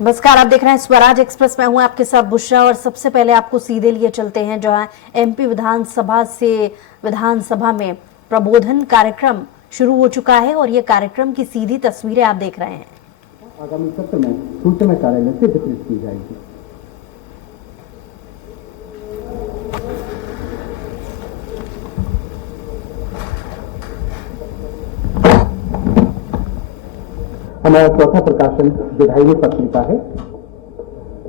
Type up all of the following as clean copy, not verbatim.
नमस्कार, आप देख रहे हैं स्वराज एक्सप्रेस। मैं हूं आपके साथ बुशरा और सबसे पहले आपको सीधे लिए चलते हैं जहां एमपी विधानसभा से विधानसभा में प्रबोधन कार्यक्रम शुरू हो चुका है और ये कार्यक्रम की सीधी तस्वीरें आप देख रहे हैं। आगामी सत्र में सूचना कार्यालय से वितरित की जाएगी। हमारा चौथा प्रकाशन विधायी पत्रिका है।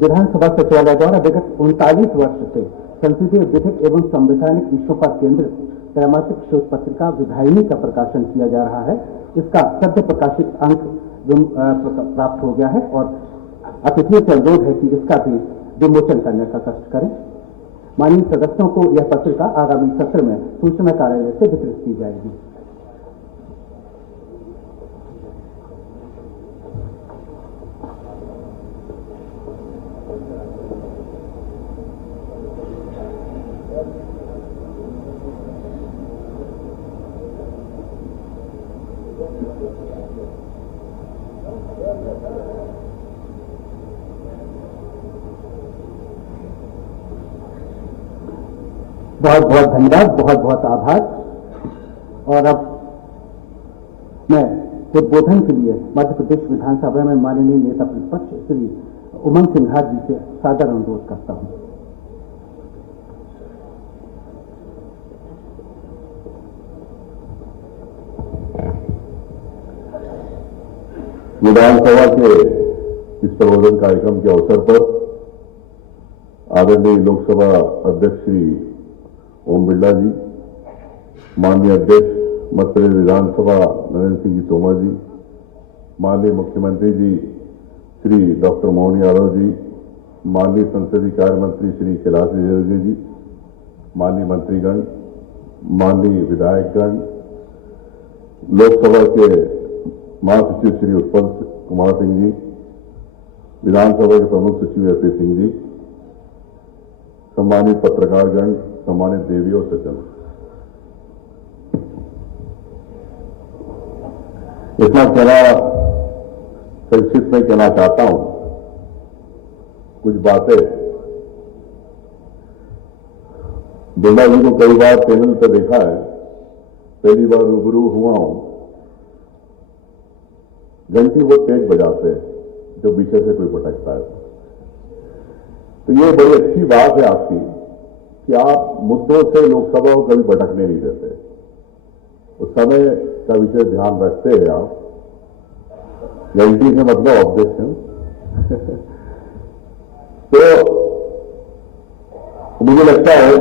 विधानसभा सचिवालय द्वारा विगत 39 वर्ष से संसदीय विधिक एवं संवैधानिक विषयों पर केंद्रित त्रैमासिक शोध पत्रिका विधायिनी का प्रकाशन किया जा रहा है। इसका सद्य प्रकाशित अंक प्राप्त हो गया है और अतिथियों से अनुरोध है कि इसका भी विमोचन करने का कष्ट करें। माननीय सदस्यों को यह पत्रिका आगामी सत्र में सूचना कार्यालय से वितरित की जाएगी। बहुत बहुत धन्यवाद, बहुत बहुत आभार। और अब मैं उद्बोधन के लिए मध्य प्रदेश विधानसभा में माननीय नेता प्रतिपक्ष श्री उमंग सिंघार जी से सादर अनुरोध करता हूं। विधानसभा के इस प्रबोधन कार्यक्रम के अवसर पर आदरणीय लोकसभा अध्यक्ष श्री ओम बिरला जी, माननीय अध्यक्ष मध्य प्रदेश विधानसभा नरेंद्र सिंह जी तोमर जी, माननीय मुख्यमंत्री जी श्री डॉक्टर मोहन यादव जी, माननीय संसदीय कार्य मंत्री श्री कैलाश विजयवर्गीय जी, माननीय मंत्रीगण, माननीय विधायकगण, लोकसभा के महासचिव श्री उत्पल कुमार सिंह जी, विधानसभा के प्रमुख सचिव एपी सिंह जी, सम्मानित पत्रकारगण, सम्मानित देवी और सज्जन, इतना संक्षिप्त में कहना चाहता हूं। कुछ बातें बिरला जी को कई बार चैनल पर देखा है, पहली बार रूबरू हुआ हूं। घंटी वो तेज बजाते हैं जो पीछे से कोई भटकता है। तो ये बड़ी अच्छी बात है आपकी कि आप मुद्दों से लोकसभा को कभी भटकने नहीं देते, उस समय का विषय ध्यान रखते हैं आप। घंटी से मतलब ऑब्जेक्शन। तो मुझे लगता है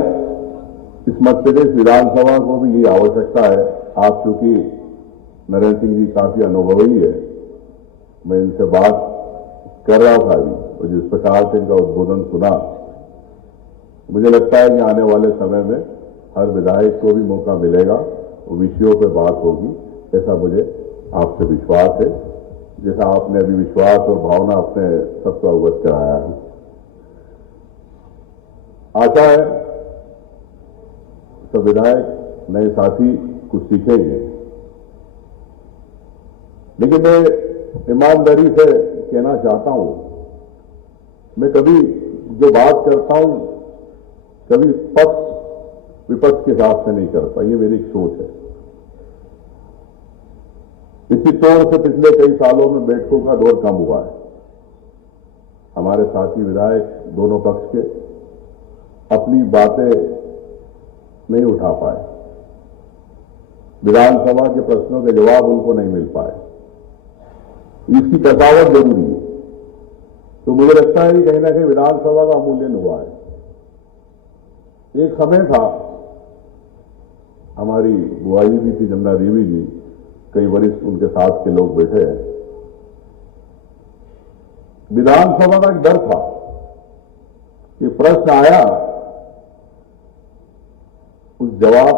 इस मध्य प्रदेश विधानसभा को भी ये आवश्यकता है। आप चूंकि नरेंद्र सिंह जी काफी अनुभवी है, मैं इनसे बात कर रहा था अभी और जिस प्रकार से इनका उद्बोधन सुना, मुझे लगता है कि आने वाले समय में हर विधायक को भी मौका मिलेगा और विषयों पर बात होगी, ऐसा मुझे आपसे विश्वास है, जैसा आपने अभी विश्वास और भावना अपने सबको अवगत कराया है। आशा है सब विधायक नए साथी कुछ सीखेंगे, लेकिन मैं ईमानदारी से कहना चाहता हूं, मैं कभी जो बात करता हूं कभी पक्ष विपक्ष के हिसाब से नहीं करता, ये मेरी एक सोच है। इसी तौर से पिछले कई सालों में बैठकों का दौर कम हुआ है। हमारे साथी विधायक दोनों पक्ष के अपनी बातें नहीं उठा पाए, विधानसभा के प्रश्नों के जवाब उनको नहीं मिल पाए, इसकी कसावट जरूरी है। तो मुझे लगता है कि कहीं ना कहीं विधानसभा का अमूल्यन हुआ है। एक समय था, हमारी बुआ जी भी थी, जमुना देवी जी, कई वरिष्ठ उनके साथ के लोग बैठे हैं। विधानसभा का एक डर था कि प्रश्न आया, उस जवाब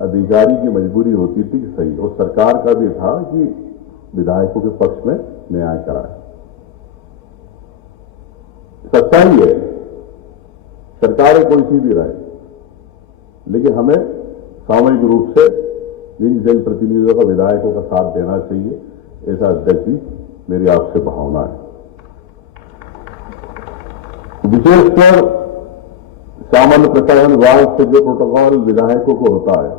अधिकारी की मजबूरी होती थी कि सही, और सरकार का भी था कि विधायकों के पक्ष में न्याय कराए। सच्चाई है, सरकारें कोई सी भी रहे, लेकिन हमें सामूहिक रूप से जिन जनप्रतिनिधियों का विधायकों का साथ देना चाहिए, ऐसा अध्यक्ष जी मेरी आपसे भावना है। विशेषकर सामान्य प्रशासन विभाग से जो प्रोटोकॉल विधायकों को होता है,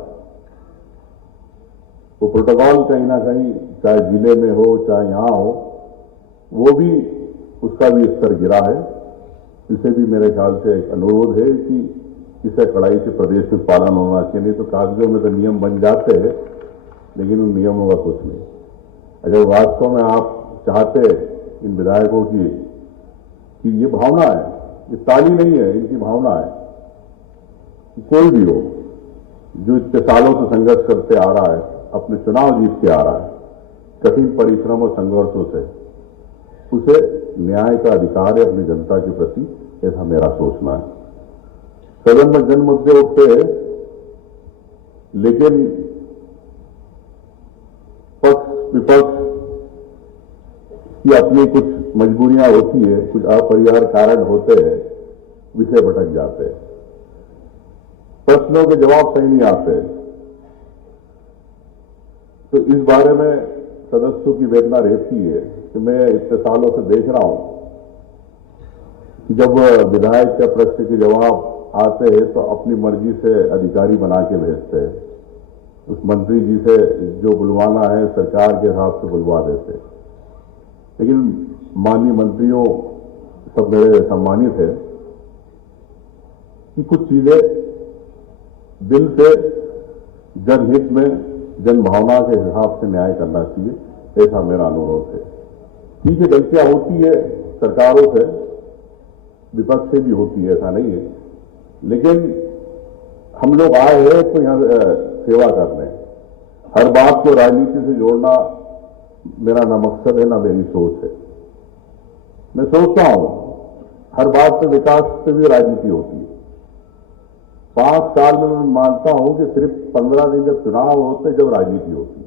वो प्रोटोकॉल कहीं ना कहीं चाहे जिले में हो चाहे यहां हो, वो भी उसका भी स्तर गिरा है। इसे भी मेरे ख्याल से एक अनुरोध है कि इसे कड़ाई से प्रदेश में पालन होना चाहिए। नहीं तो कागजों में तो नियम बन जाते हैं, लेकिन उन नियमों का कुछ नहीं। अगर वास्तव में आप चाहते इन विधायकों की कि ये भावना है, ये ताली नहीं है, इनकी भावना है कि कोई भी हो जो इतने सालों से संघर्ष करते आ रहा है, अपने चुनाव जीत के आ रहा है, कठिन परिश्रम और संघर्षों से, उसे न्याय का अधिकार है अपनी जनता के प्रति, ऐसा मेरा सोचना है। सदन में जन मुद्दे उठते हैं, लेकिन पक्ष विपक्ष की अपनी कुछ मजबूरियां होती है, कुछ अपरिहार्य कारण होते हैं, विषय भटक जाते हैं, प्रश्नों के जवाब सही नहीं आते। तो इस बारे में सदस्यों की वेदना रहती है कि मैं इतने सालों से देख रहा हूं कि जब विधायक के प्रश्न के जवाब आते हैं तो अपनी मर्जी से अधिकारी बना के भेजते हैं, उस मंत्री जी से जो बुलवाना है सरकार के हिसाब से बुलवा देते। लेकिन माननीय मंत्रियों सब मेरे सम्मानित है कि कुछ चीजें दिल से जनहित में जन भावना के हिसाब से न्याय करना चाहिए, ऐसा मेरा अनुरोध है। ठीक है, गलतियां होती है सरकारों से, विपक्ष से भी होती है, ऐसा नहीं है, लेकिन हम लोग आए हैं तो यहां सेवा करने, हर बात को राजनीति से जोड़ना मेरा ना मकसद है ना मेरी सोच है। मैं सोचता हूं हर बात पे विकास पे भी राजनीति होती है। 5 साल में मैं मानता हूं कि सिर्फ 15 दिन जब चुनाव होते जब राजनीति होती,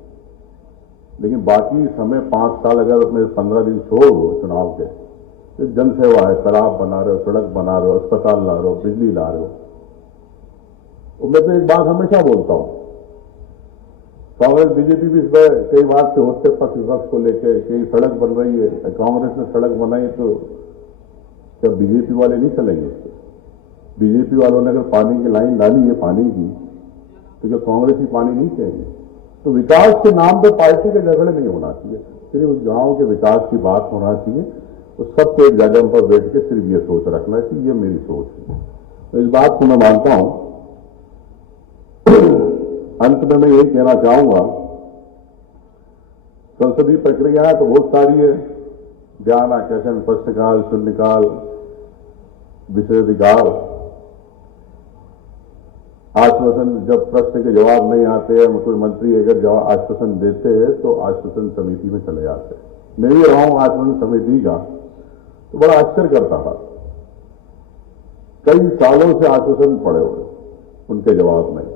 लेकिन बाकी समय 5 साल अगर उसमें 15 दिन छोड़ हो चुनाव के, तो जनसेवा है, तालाब बना रहे हो, सड़क बना रहे हो, अस्पताल ला रहे हो, बिजली ला रहे हो। और मैं तो एक बात हमेशा बोलता हूं, कांग्रेस बीजेपी भी इसमें कई बार से होते पक्ष विपक्ष को लेकर, कई सड़क बन रही है, कांग्रेस ने सड़क बनाई तो क्या बीजेपी वाले नहीं चलेंगे उसको? बीजेपी वालों ने अगर पानी की लाइन डाली है पानी की, तो क्या कांग्रेस ही पानी नहीं चाहिए? तो विकास के नाम पर पार्टी के झगड़े नहीं होना चाहिए, सिर्फ उस गांव के विकास की बात होना चाहिए। तो सबको एक जगह पर बैठ के सिर्फ ये सोच रखना चाहिए, ये मेरी सोच है। तो इस बात को मैं मानता हूं। अंत में मैं यही कहना चाहूंगा, संसदीय प्रक्रिया तो बहुत सारी है, ज्ञान आकर्षण, प्रश्नकाल, शून्यकाल, विशेषाधिकार, आश्वासन, जब प्रश्न के जवाब नहीं आते हैं, कोई मंत्री अगर जवाब आश्वासन देते हैं तो आश्वासन समिति में चले जाते हैं। मैं भी रहा हूं आश्वासन समिति का, तो बड़ा आश्चर्य करता था, कई सालों से आश्वासन पड़े हुए, उनके जवाब नहीं।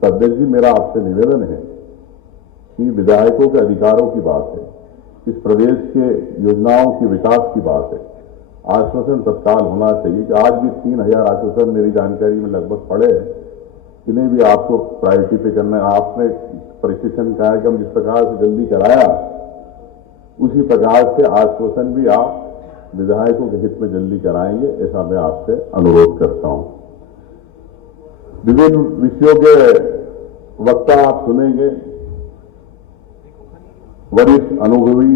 तो अध्यक्ष जी, मेरा आपसे निवेदन है कि विधायकों के अधिकारों की बात है, इस प्रदेश के योजनाओं की विकास की बात है, आश्वासन तत्काल होना चाहिए। कि आज भी 3000 आश्वासन मेरी जानकारी में लगभग पड़े, इन्हें भी आपको प्रायोरिटी पे करना है। आपने प्रशिक्षण कार्यक्रम जिस प्रकार से जल्दी कराया, उसी प्रकार से आश्वासन भी आप विधायकों के हित में जल्दी कराएंगे, ऐसा मैं आपसे अनुरोध करता हूं। विभिन्न विषयों के वक्ता आप सुनेंगे, वरिष्ठ अनुभवी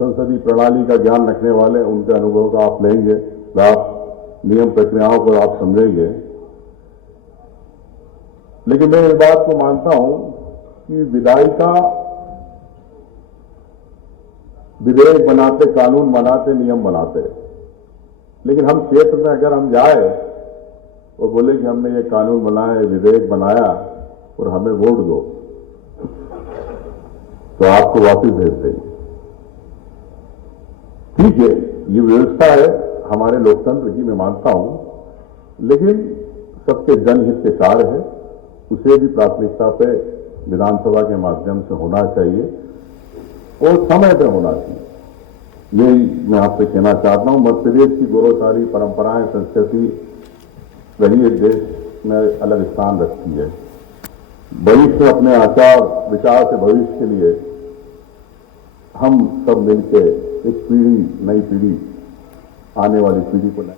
संसदीय प्रणाली का ज्ञान रखने वाले, उनके अनुभव का आप लेंगे, आप नियम प्रक्रियाओं को आप समझेंगे। लेकिन मैं इस बात को मानता हूं कि विधायिका विधेयक बनाते, कानून बनाते, नियम बनाते, लेकिन हम क्षेत्र में अगर हम जाए और बोले कि हमने ये कानून बनाया, विधेयक बनाया और हमें वोट दो, तो आपको वापस भेज देंगे। ठीक है, ये व्यवस्था है हमारे लोकतंत्र की, मैं मानता हूं, लेकिन सबके जनहित के कार्य है, उसे भी प्राथमिकता पे विधानसभा के माध्यम से होना चाहिए और समय पे होना चाहिए। यही मैं आपसे कहना चाहता हूं। मध्य प्रदेश की गौरवशाली परंपराएं, संस्कृति रही है, देश में अलग स्थान रखती है। भविष्य अपने आचार विचार से भविष्य के लिए हम सब मिलकर एक पीढ़ी, नई पीढ़ी आने वाली पीढ़ी को लाए।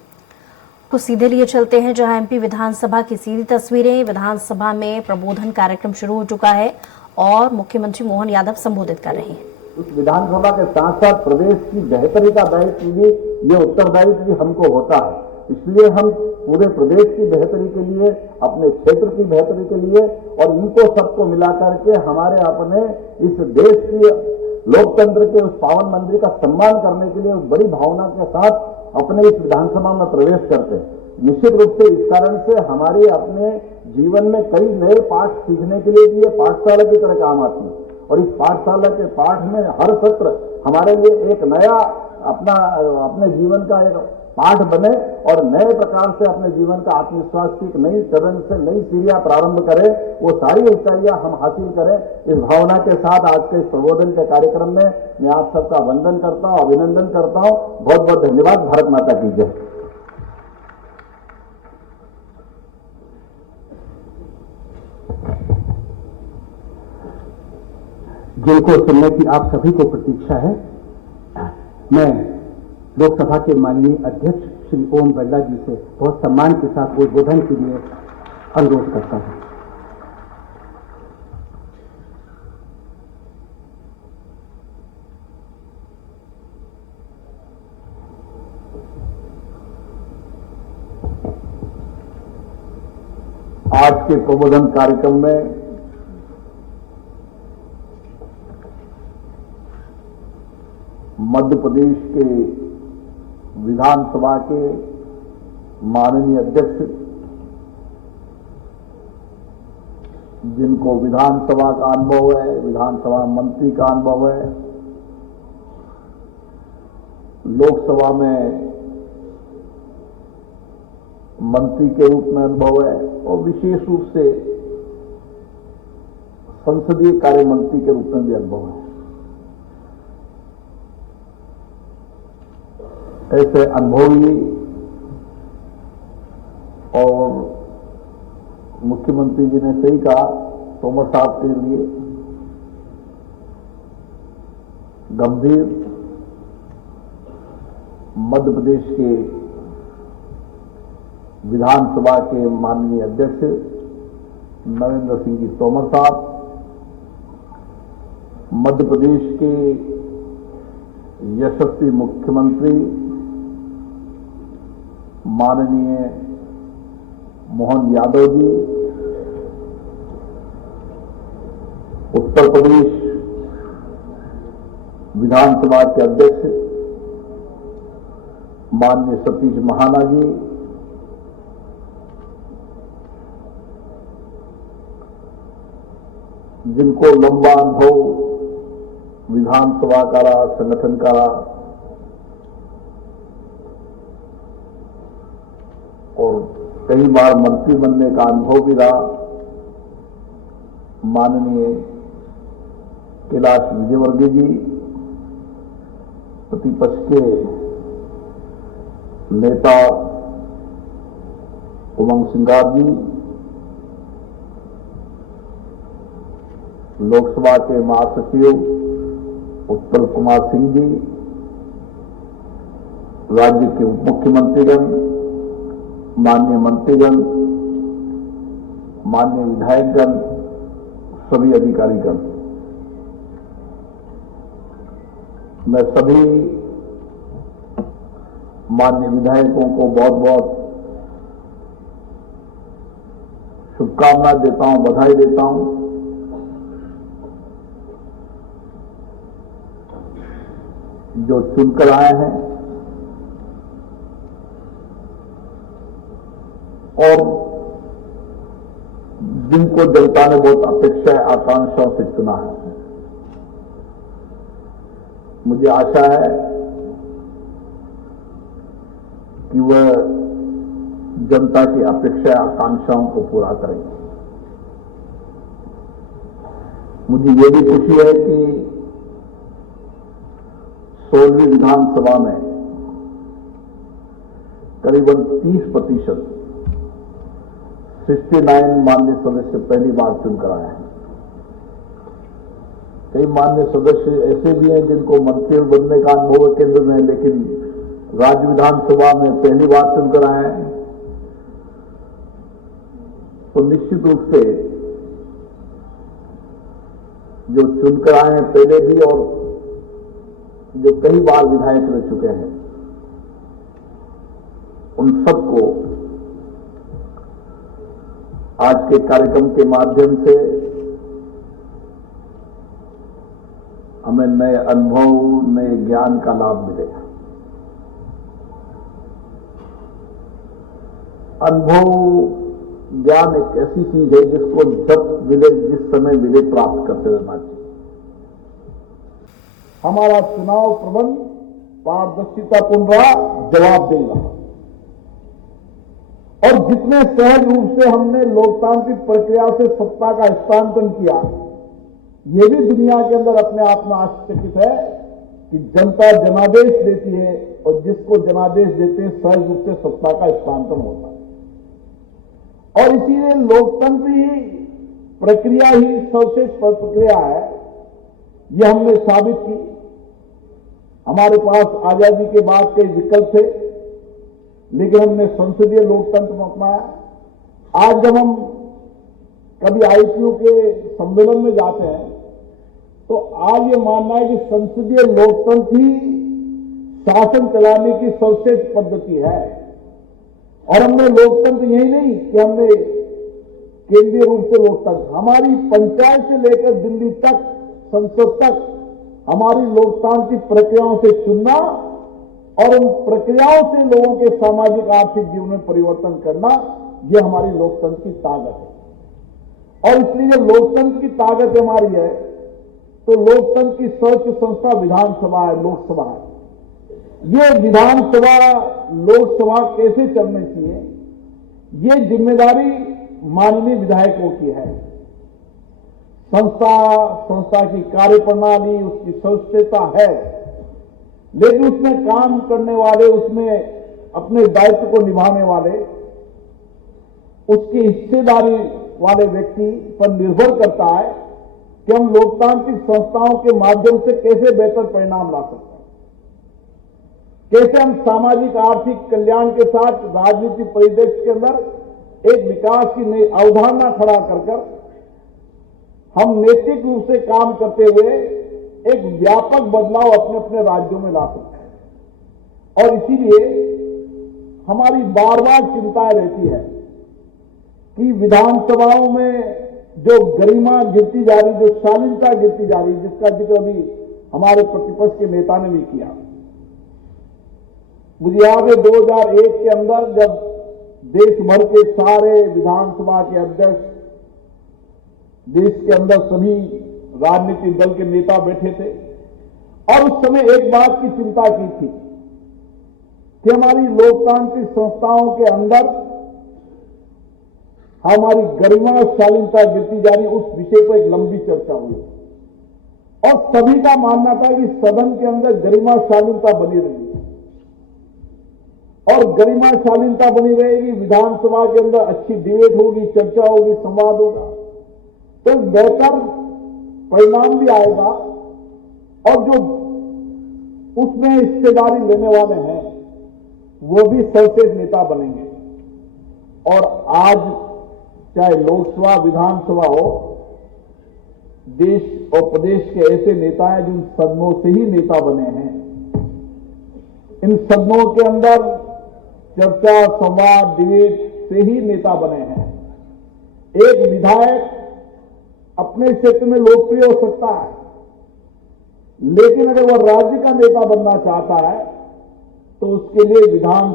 को सीधे लिए चलते हैं जहां एमपी विधानसभा की सीधी तस्वीरें। विधानसभा में प्रबोधन कार्यक्रम शुरू हो चुका है और मुख्यमंत्री मोहन यादव संबोधित कर रहे हैं। उस विधानसभा के साथ साथ प्रदेश की बेहतरी का दायित्व भी, ये उत्तरदायित्व भी हमको होता है। इसलिए हम पूरे प्रदेश की बेहतरी के लिए, अपने क्षेत्र की बेहतरी के लिए और इनको सबको मिला करके हमारे अपने इस देश की लोकतंत्र के उस पावन मंदिर का सम्मान करने के लिए उस बड़ी भावना के साथ अपने इस विधानसभा में प्रवेश करते हैं। निश्चित रूप से इस कारण से हमारे अपने जीवन में कई नए पाठ सीखने के लिए भी ये पाठशाला की तरह काम आती है और इस पाठशाला के पाठ में हर सत्र हमारे लिए एक नया अपने जीवन का एक पाठ बने और नए प्रकार से अपने जीवन का आत्मविश्वास की एक नई चरण से नई सीढ़ियां प्रारंभ करें, वो सारी ऊंचाइयां हम हासिल करें। इस भावना के साथ आज के इस प्रबोधन के कार्यक्रम में मैं आप सबका वंदन करता हूं, अभिनंदन करता हूं। बहुत बहुत धन्यवाद। भारत माता की जय। जिनको सुनने की आप सभी को प्रतीक्षा है, मैं लोकसभा के माननीय अध्यक्ष श्री ओम बिरला जी से बहुत सम्मान के साथ उद्बोधन के लिए अनुरोध करता हूं। आज के प्रबोधन कार्यक्रम में मध्य प्रदेश के विधानसभा के माननीय अध्यक्ष, जिनको विधानसभा का अनुभव है, विधानसभा मंत्री का अनुभव है, लोकसभा में मंत्री के रूप में अनुभव है और विशेष रूप से संसदीय कार्य मंत्री के रूप में भी अनुभव है। ऐसे अनुभवी और मुख्यमंत्री जी ने सही कहा, तोमर साहब के लिए गंभीर मध्य प्रदेश के विधानसभा के माननीय अध्यक्ष नरेंद्र सिंह जी तोमर साहब, मध्य प्रदेश के यशस्वी मुख्यमंत्री माननीय मोहन यादव जी, उत्तर प्रदेश विधानसभा के अध्यक्ष माननीय सतीश महाना जी, जिनको लंबा अनुभव विधानसभा का रहा, संगठन का रहा और कई बार मंत्री बनने का अनुभव भी रहा, माननीय कैलाश विजयवर्गीय जी, प्रतिपक्ष के नेता उमंग सिंगार जी, लोकसभा के महासचिव उत्पल कुमार सिंह जी, राज्य के उप मुख्यमंत्रीगण, माननीय मंत्रीगण, माननीय विधायकगण, सभी अधिकारीगण, मैं सभी माननीय विधायकों को बहुत बहुत शुभकामनाएं देता हूं, बधाई देता हूं। जो चुनकर आए हैं और जिनको जनता ने बहुत अपेक्षा आकांक्षाओं से चुना है, मुझे आशा है कि वह जनता की अपेक्षा आकांक्षाओं को पूरा करेंगे। मुझे ये भी खुशी है कि 16वीं विधानसभा में करीबन 30% 69 माननीय सदस्य पहली बार चुनकर आए हैं। कई माननीय सदस्य ऐसे भी हैं जिनको मंत्री बनने का अनुभव है केंद्र में, लेकिन राज्य विधानसभा में पहली बार चुनकर आए हैं, तो निश्चित रूप से जो चुनकर आए हैं पहले भी और जो कई बार विधायक रह चुके हैं, उन सबको आज के कार्यक्रम के माध्यम से हमें नए अनुभव, नए ज्ञान का लाभ मिलेगा। अनुभव, ज्ञान एक ऐसी चीज है जिसको जब मिले, जिस समय मिले, प्राप्त करते रहना चाहिए। हमारा चुनाव प्रबंध पारदर्शितापूर्ण रहा, जवाबदेह रहा, और जितने सहज रूप से हमने लोकतांत्रिक प्रक्रिया से सत्ता का हस्तांतरण किया, ये भी दुनिया के अंदर अपने आप में आश्चर्यचकित है कि जनता जनादेश देती है और जिसको जनादेश देते हैं सहज रूप से सत्ता का हस्तांतरण होता है। और इसीलिए लोकतंत्र ही प्रक्रिया ही सर्वश्रेष्ठ प्रक्रिया है, यह हमने साबित की। हमारे पास आजादी के बाद कई विकल्प थे, लेकिन हमने संसदीय लोकतंत्र में अपनाया। आज जब हम कभी आईपीयू के सम्मेलन में जाते हैं, तो आज ये मानना है कि संसदीय लोकतंत्र ही शासन चलाने की सर्वश्रेष्ठ पद्धति है। और हमने लोकतंत्र यही नहीं कि हमने केंद्रीय रूप से लोकतंत्र, हमारी पंचायत से लेकर दिल्ली तक, संसद तक हमारी लोकतांत्रिक प्रक्रियाओं से चुनना और उन प्रक्रियाओं से लोगों के सामाजिक आर्थिक जीवन में परिवर्तन करना, यह हमारी लोकतंत्र की ताकत है। और इसलिए लोकतंत्र की ताकत हमारी है, तो लोकतंत्र की सर्वोच्च संस्था विधानसभा है, लोकसभा है। ये विधानसभा लोकसभा कैसे चलनी चाहिए, ये जिम्मेदारी माननीय विधायकों की है। संस्था की कार्यप्रणाली, उसकी सर्वश्रेष्ठता है, लेकिन उसमें काम करने वाले, उसमें अपने दायित्व को निभाने वाले, उसकी हिस्सेदारी वाले व्यक्ति पर निर्भर करता है कि हम लोकतांत्रिक संस्थाओं के माध्यम से कैसे बेहतर परिणाम ला सकते हैं, कैसे हम सामाजिक आर्थिक कल्याण के साथ राजनीतिक परिदृश्य के अंदर एक विकास की नई अवधारणा खड़ा कर हम नैतिक रूप से काम करते हुए एक व्यापक बदलाव अपने अपने राज्यों में ला सकते हैं। और इसीलिए हमारी बार बार चिंताएं रहती है कि विधानसभाओं में जो गरिमा गिरती जा रही, जो शालीनता गिरती जा रही, जिसका जिक्र अभी हमारे प्रतिपक्ष के नेता ने भी किया। मुझे याद है 2001 के अंदर जब देश भर के सारे विधानसभा के अध्यक्ष, देश के अंदर सभी राजनीतिक दल के नेता बैठे थे, और उस समय एक बात की चिंता की थी कि हमारी लोकतांत्रिक संस्थाओं के अंदर हमारी गरिमा और शालीनता गिरती जा रही, उस विषय पर एक लंबी चर्चा हुई और सभी का मानना था कि सदन के अंदर गरिमा शालीनता बनी रहेगी और गरिमा शालीनता बनी रहेगी, विधानसभा के अंदर अच्छी डिबेट होगी, चर्चा होगी, संवाद होगा, तो बेहतर परिणाम भी आएगा और जो उसमें हिस्सेदारी लेने वाले हैं वो भी सर्वश्रेष्ठ नेता बनेंगे। और आज चाहे लोकसभा विधानसभा हो, देश और प्रदेश के ऐसे नेता हैं जिन सदनों से ही नेता बने हैं। इन सदनों के अंदर चर्चा, संवाद, डिबेट से ही नेता बने हैं। एक विधायक अपने क्षेत्र में लोकप्रिय हो सकता है, लेकिन अगर वह राज्य का नेता बनना चाहता है तो उसके लिए विधान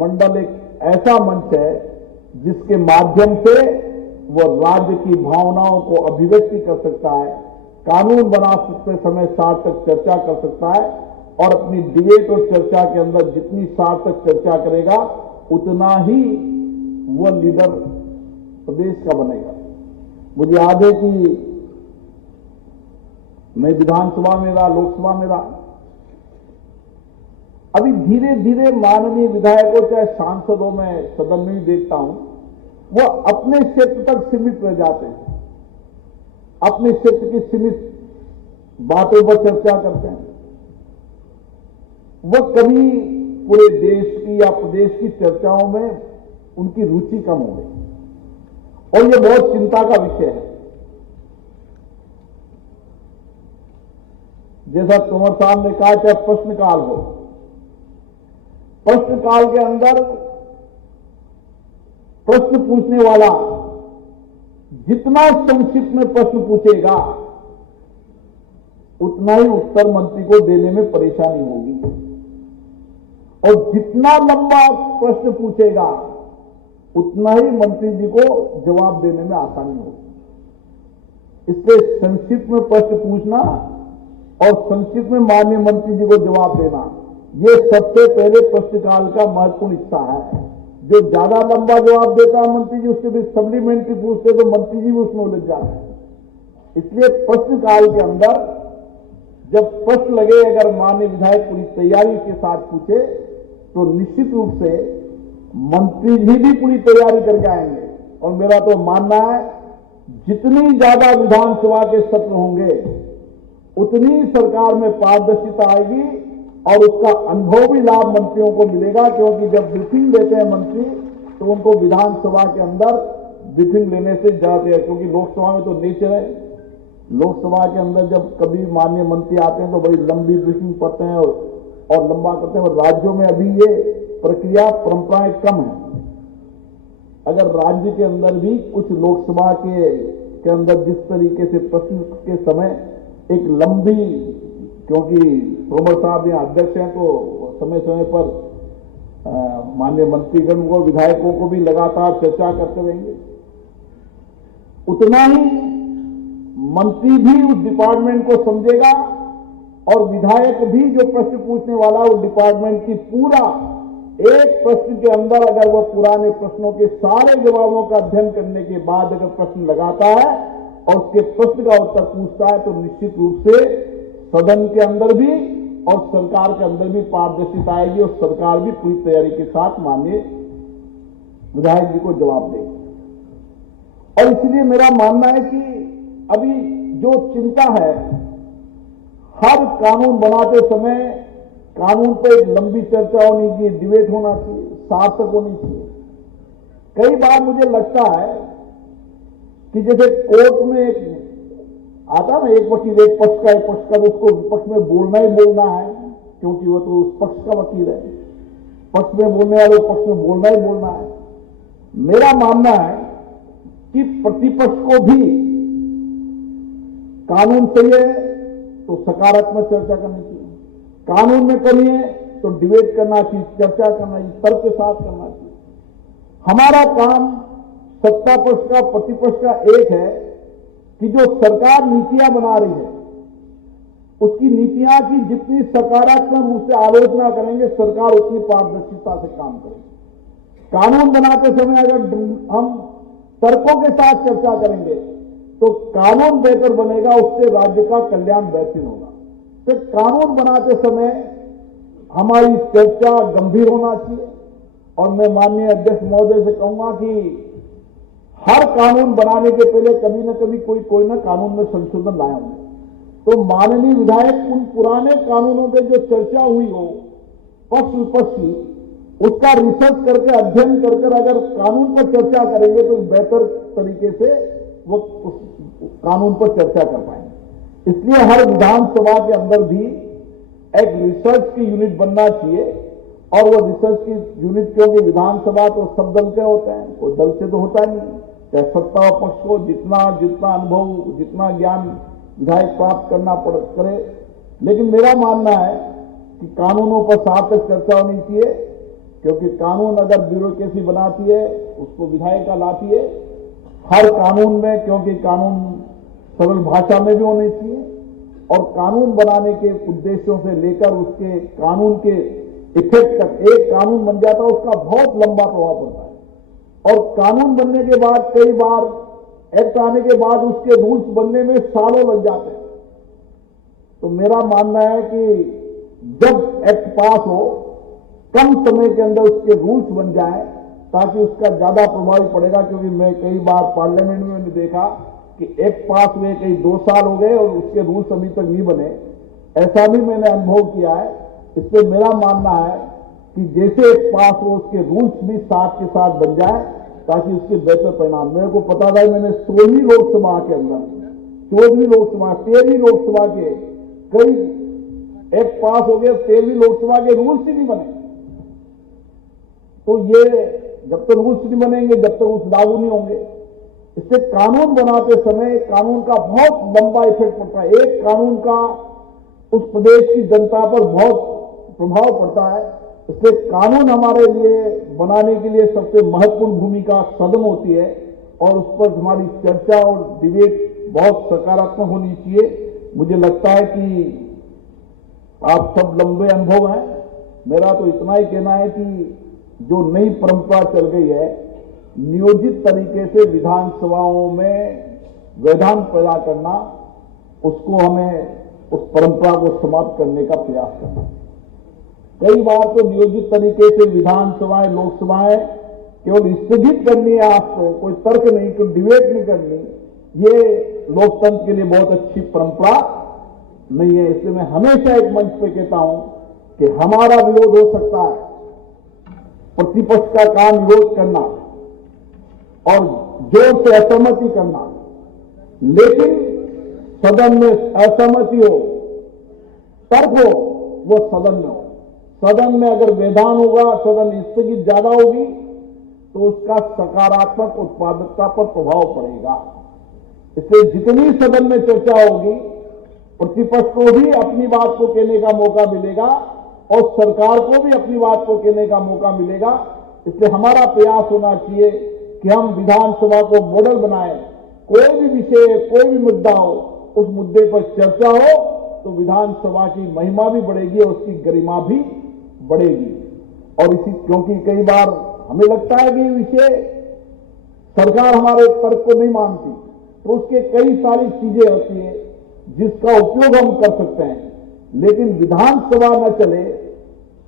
मंडल एक ऐसा मंच है जिसके माध्यम से वह राज्य की भावनाओं को अभिव्यक्ति कर सकता है, कानून बना सकते समय सार्थक चर्चा कर सकता है और अपनी डिबेट और चर्चा के अंदर जितनी सार्थक चर्चा करेगा उतना ही वह लीडर प्रदेश का बनेगा। मुझे याद है कि मैं विधानसभा में रहा, लोकसभा में रहा, अभी धीरे धीरे माननीय विधायकों चाहे सांसदों में, सदन में भी देखता हूं, वो अपने क्षेत्र तक सीमित रह जाते हैं, अपने क्षेत्र की सीमित बातों पर चर्चा करते हैं। वो कभी पूरे देश की या प्रदेश की चर्चाओं में उनकी रुचि कम हो गई और ये बहुत चिंता का विषय है। जैसा तोमर साहब ने कहा, चाहे प्रश्नकाल हो, प्रश्नकाल के अंदर प्रश्न पूछने वाला जितना संक्षिप्त में प्रश्न पूछेगा उतना ही उत्तर मंत्री को देने में परेशानी होगी और जितना लंबा प्रश्न पूछेगा उतना ही मंत्री जी को जवाब देने में आसानी होगी। इसलिए संक्षिप्त में प्रश्न पूछना और संक्षिप्त में माननीय मंत्री जी को जवाब देना, ये सबसे पहले प्रश्नकाल का महत्वपूर्ण हिस्सा है। जो ज्यादा लंबा जवाब देता है मंत्री जी, उससे भी सप्लीमेंट्री पूछते तो मंत्री जी भी उसमें उलझ जाते हैं। इसलिए प्रश्नकाल के अंदर जब प्रश्न लगे, अगर माननीय विधायक पूरी तैयारी के साथ पूछे तो निश्चित रूप से मंत्री जी भी पूरी तैयारी करके आएंगे। और मेरा तो मानना है जितनी ज्यादा विधानसभा के सत्र होंगे उतनी सरकार में पारदर्शिता आएगी और उसका अनुभव भी लाभ मंत्रियों को मिलेगा, क्योंकि जब ब्रीफिंग देते हैं मंत्री तो उनको विधानसभा के अंदर ब्रीफिंग लेने से जाते हैं, क्योंकि लोकसभा में तो नेचर है, लोकसभा के अंदर जब कभी माननीय मंत्री आते हैं तो बड़ी लंबी ब्रीफिंग पढ़ते हैं और लंबा करते हैं। और राज्यों में अभी ये प्रक्रिया परंपराएं कम है। अगर राज्य के अंदर भी कुछ लोकसभा के अंदर जिस तरीके से प्रश्न के समय एक लंबी, क्योंकि तोमर साहब यहाँ अध्यक्ष हैं तो समय समय पर माननीय मंत्रीगण को, विधायकों को भी लगातार चर्चा करते रहेंगे, उतना ही मंत्री भी उस डिपार्टमेंट को समझेगा और विधायक भी जो प्रश्न पूछने वाला उस डिपार्टमेंट की पूरा एक प्रश्न के अंदर अगर वह पुराने प्रश्नों के सारे जवाबों का अध्ययन करने के बाद अगर प्रश्न लगाता है और उसके प्रश्न का उत्तर पूछता है तो निश्चित रूप से सदन के अंदर भी और सरकार के अंदर भी पारदर्शिता आएगी और सरकार भी पूरी तैयारी के साथ माननीय विधायक जी को जवाब देगी। और इसलिए मेरा मानना है कि अभी जो चिंता है, हर कानून बनाते समय कानून पे एक लंबी चर्चा होनी चाहिए, डिबेट होना चाहिए, सार्थक होनी चाहिए। कई बार मुझे लगता है कि जैसे कोर्ट में एक आता ना, एक वकील एक पक्ष का एक पक्ष का, तो उसको विपक्ष में बोलना ही बोलना है, क्योंकि वो तो उस पक्ष का वकील है। पक्ष में बोलने वाले पक्ष में बोलना ही बोलना है। मेरा मानना है कि प्रतिपक्ष को भी कानून सही है तो सकारात्मक चर्चा करनी चाहिए, कानून में कमी है तो डिबेट करना चाहिए, चर्चा करना चाहिए, तर्क के साथ करना चाहिए। हमारा काम सत्ता पक्ष का प्रतिपक्ष का एक है कि जो सरकार नीतियां बना रही है उसकी नीतियां की जितनी सकारात्मक रूप से आलोचना करेंगे सरकार उतनी पारदर्शिता से काम करेगी। कानून बनाते समय अगर हम तर्कों के साथ चर्चा करेंगे तो कानून बेहतर बनेगा, उससे राज्य का कल्याण बेहतर होगा। तो कानून बनाते समय हमारी चर्चा गंभीर होना चाहिए और मैं माननीय अध्यक्ष महोदय से कहूंगा कि हर कानून बनाने के पहले कभी न कभी कोई न कानून में संशोधन लाया होंगे। तो माननीय विधायक उन पुराने कानूनों पे जो चर्चा हुई हो पक्ष विपक्ष की, उसका रिसर्च करके अध्ययन कर अगर कानून पर चर्चा करेंगे तो बेहतर तरीके से वो कानून पर चर्चा कर पाएंगे। इसलिए हर विधानसभा के अंदर भी एक रिसर्च की यूनिट बनना चाहिए और वो रिसर्च की यूनिट, क्योंकि विधानसभा तो सब दल के होते हैं, वो दल से तो होता नहीं, चाहे सत्ता और पक्ष को जितना अनुभव जितना ज्ञान विधायक प्राप्त करना करे। लेकिन मेरा मानना है कि कानूनों पर सार्थक चर्चा होनी चाहिए, क्योंकि कानून अगर ब्यूरोक्रेसी बनाती है उसको विधायक लाती है हर कानून में, क्योंकि कानून सरल भाषा में भी होने चाहिए और कानून बनाने के उद्देश्यों से लेकर उसके कानून के इफेक्ट तक, एक कानून बन जाता है उसका बहुत लंबा प्रभाव पड़ता है और कानून बनने के बाद कई बार एक्ट आने के बाद उसके रूल्स बनने में सालों लग जाते हैं। तो मेरा मानना है कि जब एक्ट पास हो कम समय के अंदर उसके रूल्स बन जाए ताकि उसका ज्यादा प्रभाव पड़ेगा, क्योंकि मैं कई बार पार्लियामेंट में मैंने देखा कि एक्ट पास हुए कई 2 साल हो गए और उसके रूल्स अभी तक नहीं बने, ऐसा भी मैंने अनुभव किया है। इसलिए मेरा मानना है कि जैसे पास हो उसके रूल्स भी साथ के साथ बन जाए ताकि उसके बेहतर परिणाम। मेरे को पता था मैंने 16वीं लोकसभा के अंदर, 14वीं लोकसभा, 13वीं लोकसभा के कई एक्ट पास हो गए, 13वीं लोकसभा के रूल्स ही नहीं बने। तो ये जब तक रूल्स नहीं बनेंगे, जब तक रूल्स लागू नहीं होंगे, इससे कानून बनाते समय कानून का बहुत लंबा इफेक्ट पड़ता है। एक कानून का उस प्रदेश की जनता पर बहुत प्रभाव पड़ता है। इसलिए कानून हमारे लिए बनाने के लिए सबसे महत्वपूर्ण भूमिका सदन होती है और उस पर हमारी चर्चा और डिबेट बहुत सकारात्मक होनी चाहिए। मुझे लगता है कि आप सब लंबे अनुभव हैं। मेरा तो इतना ही कहना है कि जो नई परंपरा चल गई है, नियोजित तरीके से विधानसभाओं में व्यवधान पैदा करना, उसको हमें उस परंपरा को समाप्त करने का प्रयास करना। कई बार तो नियोजित तरीके से विधानसभाएं, लोकसभाएं केवल स्थगित करनी है, आपको कोई तर्क नहीं, कोई डिबेट नहीं करनी, ये लोकतंत्र के लिए बहुत अच्छी परंपरा नहीं है। इसलिए मैं हमेशा एक मंच पे कहता हूं कि हमारा विरोध हो सकता है, प्रतिपक्ष का काम विरोध करना और जोर से असहमति करना, लेकिन सदन में असहमति हो, तर्क हो, वो सदन में हो। सदन में अगर व्यवधान होगा, सदन स्थगित ज्यादा होगी, तो उसका सकारात्मक उत्पादकता पर प्रभाव पड़ेगा। इसलिए जितनी सदन में चर्चा होगी, प्रतिपक्ष को भी अपनी बात को कहने का मौका मिलेगा और सरकार को भी अपनी बात को कहने का मौका मिलेगा। इसलिए हमारा प्रयास होना चाहिए कि हम विधानसभा को मॉडल बनाएं। कोई भी विषय, कोई भी मुद्दा हो, उस मुद्दे पर चर्चा हो तो विधानसभा की महिमा भी बढ़ेगी और उसकी गरिमा भी बढ़ेगी। और इसी क्योंकि कई बार हमें लगता है कि विषय सरकार हमारे तर्क को नहीं मानती, तो उसके कई सारी चीजें होती है जिसका उपयोग हम कर सकते हैं, लेकिन विधानसभा न चले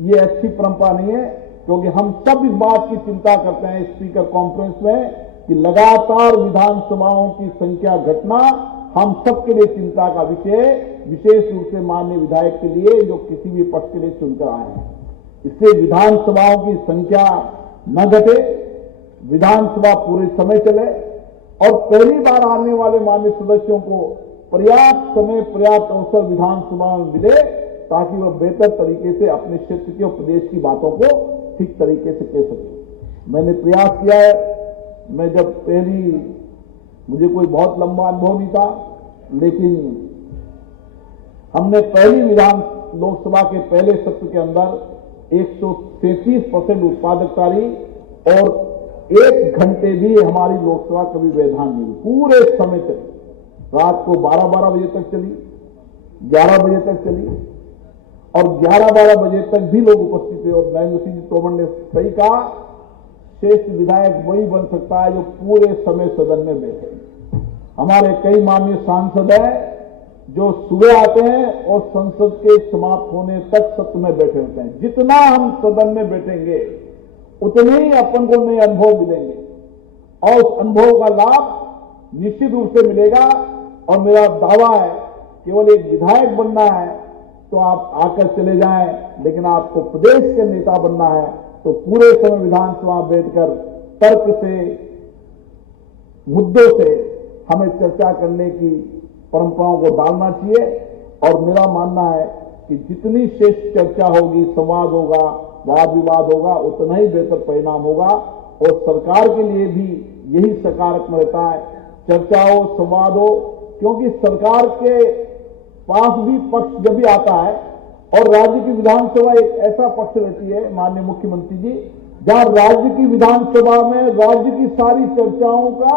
ये अच्छी परंपरा नहीं है। क्योंकि हम सब इस बात की चिंता करते हैं स्पीकर कॉन्फ्रेंस में कि लगातार विधानसभाओं की संख्या घटना हम सबके लिए चिंता का विषय, विशेष रूप से माननीय विधायक के लिए जो किसी भी पक्ष के लिए चुनकर आए हैं। इससे विधानसभाओं की संख्या न घटे, विधानसभा पूरे समय चले और पहली बार आने वाले माननीय सदस्यों को पर्याप्त समय, पर्याप्त अवसर विधानसभा में मिले ताकि वह बेहतर तरीके से अपने क्षेत्र के और प्रदेश की बातों को ठीक तरीके से कह सके। मैंने प्रयास किया है। मैं जब मुझे कोई बहुत लंबा अनुभव नहीं था, लेकिन हमने पहली लोकसभा के पहले सत्र के अंदर 133% उत्पादकता रही और 1 घंटे भी हमारी लोकसभा कभी व्यवधान नहीं हुई। पूरे समय चली, रात को 12-12 बजे तक चली, 11 बजे तक चली और 11-12 बजे तक भी लोग उपस्थित थे। और नरेंद्र सिंह तोमर ने सही कहा, श्रेष्ठ विधायक वही बन सकता है जो पूरे समय सदन में बैठे। हमारे कई माननीय सांसद हैं जो सुबह आते हैं और संसद के समाप्त होने तक सत्र में बैठे रहते हैं। जितना हम सदन में बैठेंगे उतने ही अपन को नए अनुभव मिलेंगे और उस अनुभव का लाभ निश्चित रूप से मिलेगा। और मेरा दावा है, केवल एक विधायक बनना है तो आप आकर चले जाएं, लेकिन आपको प्रदेश के नेता बनना है तो पूरे समय विधानसभा बैठकर तर्क से, मुद्दों से हमें चर्चा करने की परंपराओं को डालना चाहिए। और मेरा मानना है कि जितनी श्रेष्ठ चर्चा होगी, संवाद होगा, वाद विवाद होगा, उतना ही बेहतर परिणाम होगा। और सरकार के लिए भी यही सकारात्मक रहता है, चर्चा हो, संवाद हो, क्योंकि सरकार के पास भी पक्ष जब भी आता है और राज्य की विधानसभा एक ऐसा पक्ष रहती है, माननीय मुख्यमंत्री जी, जहां राज्य की विधानसभा में राज्य की सारी चर्चाओं का,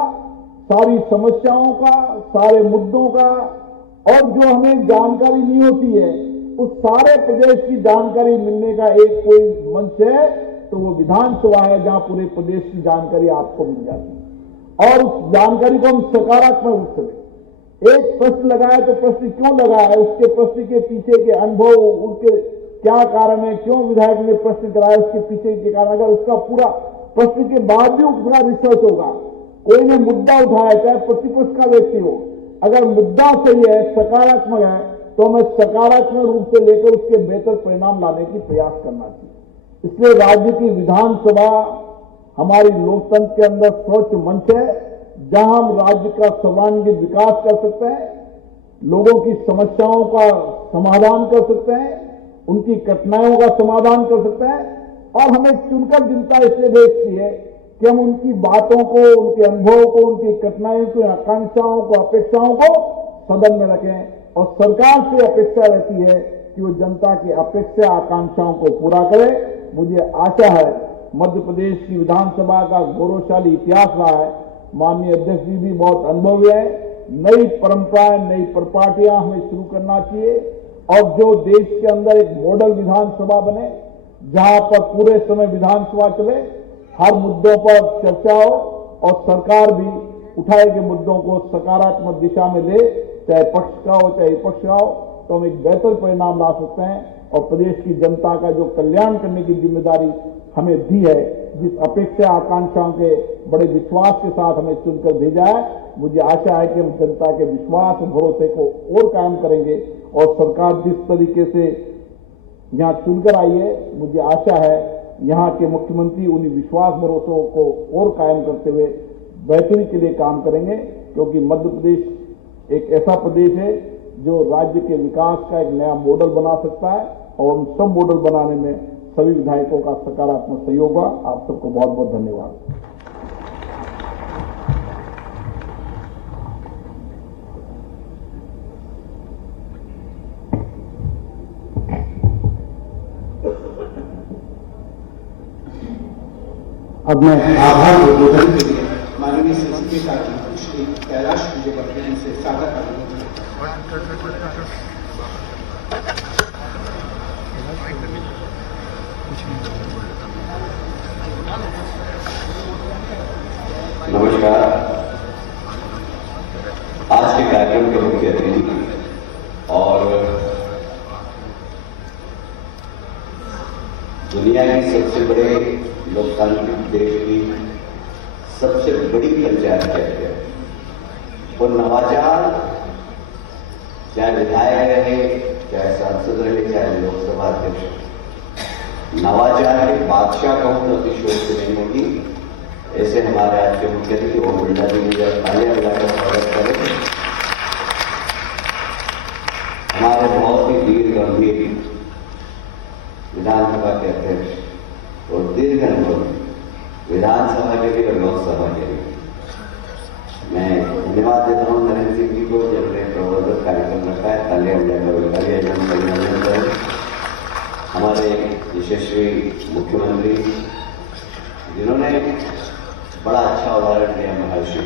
सारी समस्याओं का, सारे मुद्दों का और जो हमें जानकारी नहीं होती है उस सारे प्रदेश की जानकारी मिलने का एक कोई मंच है तो वो विधानसभा है, जहां पूरे प्रदेश की जानकारी आपको मिल जाती है। और उस जानकारी को हम सकारात्मक रूप से, एक प्रश्न लगाया तो प्रश्न क्यों लगाया है, उसके प्रश्न के पीछे के अनुभव, उसके क्या कारण है, क्यों विधायक ने प्रश्न कराया, उसके पीछे के कारण, अगर उसका पूरा प्रश्न के बाद भी उसका रिसर्च होगा, कोई ने मुद्दा उठाया, चाहे प्रतिपक्ष का व्यक्ति हो, अगर मुद्दा सही है, सकारात्मक है, तो हमें सकारात्मक रूप से लेकर उसके बेहतर परिणाम लाने की प्रयास करना चाहिए। इसलिए राज्य की विधानसभा हमारी लोकतंत्र के अंदर सर्वोच्च मंच है, जहां हम राज्य का सर्वांगीण विकास कर सकते हैं, लोगों की समस्याओं का समाधान कर सकते हैं, उनकी कठिनाइयों का समाधान कर सकते हैं। और हमें चुनकर जनता इसलिए भेजती है कि हम उनकी बातों को, उनके अनुभवों को, उनकी कठिनाइयों की आकांक्षाओं को, अपेक्षाओं को सदन में रखें। और सरकार से अपेक्षा रहती है कि वो जनता की अपेक्षा आकांक्षाओं को पूरा करे। मुझे आशा है मध्य प्रदेश की विधानसभा का गौरवशाली इतिहास रहा है। माननीय अध्यक्ष जी भी बहुत अनुभवी है। नई परंपराएं, नई प्रपाटियां हमें शुरू करना चाहिए और जो देश के अंदर एक मॉडल विधानसभा बने, जहां पर पूरे समय विधानसभा चले, हर मुद्दों पर चर्चा हो और सरकार भी उठाए गए मुद्दों को सकारात्मक दिशा में ले, चाहे पक्ष का हो चाहे विपक्ष का हो, तो हम एक बेहतर परिणाम ला सकते हैं। और प्रदेश की जनता का जो कल्याण करने की जिम्मेदारी हमें दी है, जिस अपेक्षा आकांक्षाओं के बड़े विश्वास के साथ हमें चुनकर भेजा है, मुझे आशा है कि हम जनता के विश्वास और भरोसे को और कायम करेंगे। और सरकार जिस तरीके से यहाँ चुनकर आई है, मुझे आशा है यहाँ के मुख्यमंत्री उन्हीं विश्वास भरोसों को और कायम करते हुए बेहतरी के लिए काम करेंगे, क्योंकि मध्य प्रदेश एक ऐसा प्रदेश है जो राज्य के विकास का एक नया मॉडल बना सकता है और उन सब मॉडल बनाने में सभी विधायकों का सकारात्मक सहयोग हुआ। आप सबको बहुत बहुत धन्यवाद। अब मैं आभार उद्बोधन के लिए माननीय संसदीय कार्य मंत्री श्री कैलाश विजयवर्गीय जी से सादर अनुरोध नमस्कार। आज के कार्यक्रम के मुख्य अतिथि और दुनिया की सबसे बड़े लोकतांत्रिक देश की सबसे बड़ी पंचायत कहते हैं, वो नवाचार चाहे विधायक रहे, चाहे सांसद रहे, चाहे लोकसभा अध्यक्ष, नवाचार के बादशाह कहूं तो अतिशयोक्ति नहीं होगी। ऐसे हमारे आज के मुख्य अतिथि ओम बिरला जी ने तालियां बजाकर स्वागत करें। हमारे बहुत ही वीर गंभीर विधानसभा के अध्यक्ष और दीर्घ अनुभव विधानसभा के लिए और लोकसभा के लिए मैं धन्यवाद देता हूं नरेंद्र सिंह जी को, जिन्होंने प्रवर्धक कार्यक्रम रखा है। तालियां बजाकर अभिनंदन करें। हमारे यशस्वी मुख्यमंत्री जिन्होंने बड़ा अच्छा उदाहरण दिया महर्षि